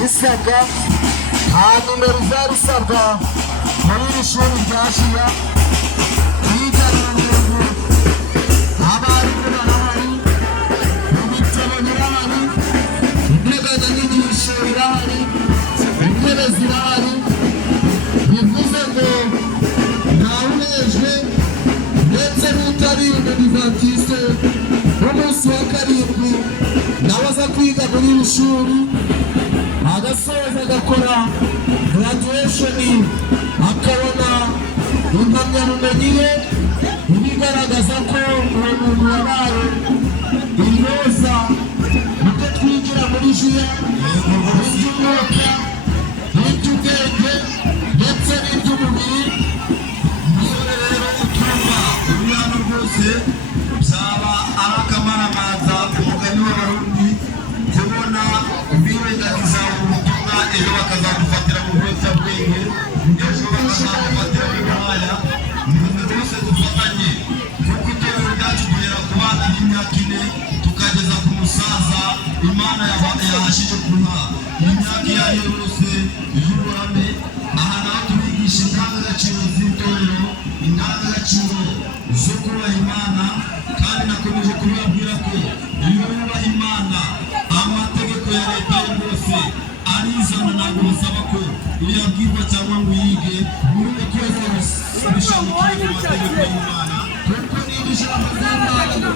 bisabwa nta nimero zari isabwa muri iri shuri ryashiya kwigarurira abarimu barahari, ibitabo birahari, integanyanyigisho irahari, intebe zirahari. Bivuze ngo ntawunejwe ndetse n'utari umudivantiste w'umunsi wa karindwi nawe aza kwiga muri iri shuri agasoza agakora graduation akabona impamyabumenyi ye ibigaragaza ko uwo muntu yabaye intyoza mu byo twigira muri jiya, iby'umwuka, iby'ubwenge ndetse n'iby'umubiri. Niyo rero utumva umwana rwose byaba ari akamaramaza ku mugani w'abarundi kubona birengagiza ubutumwa ejo bakazadufatira mu biyobyabwenge, ejo bakazadufatira mu mwanya. Ibintu byose dufatanye kuko itorero ryacu kugera ku bana b'imyaka 4 tukageza ku musaza Imana yahashije kuha imyaka iyo ari yo yose y'uburame. Aha naho tubigisha indangagaciro z'itorero, indangagaciro zo kubaha Imana, kandi nakomeje kubabwira ko iyo wubaha Imana amategeko ya leta yose arizana, ntabwo bisaba ko uyabwirwa cyangwa ngo uyige, muri byose bishamikiye ku mategeko y'Imana kuko ni ijambo ry'Imana.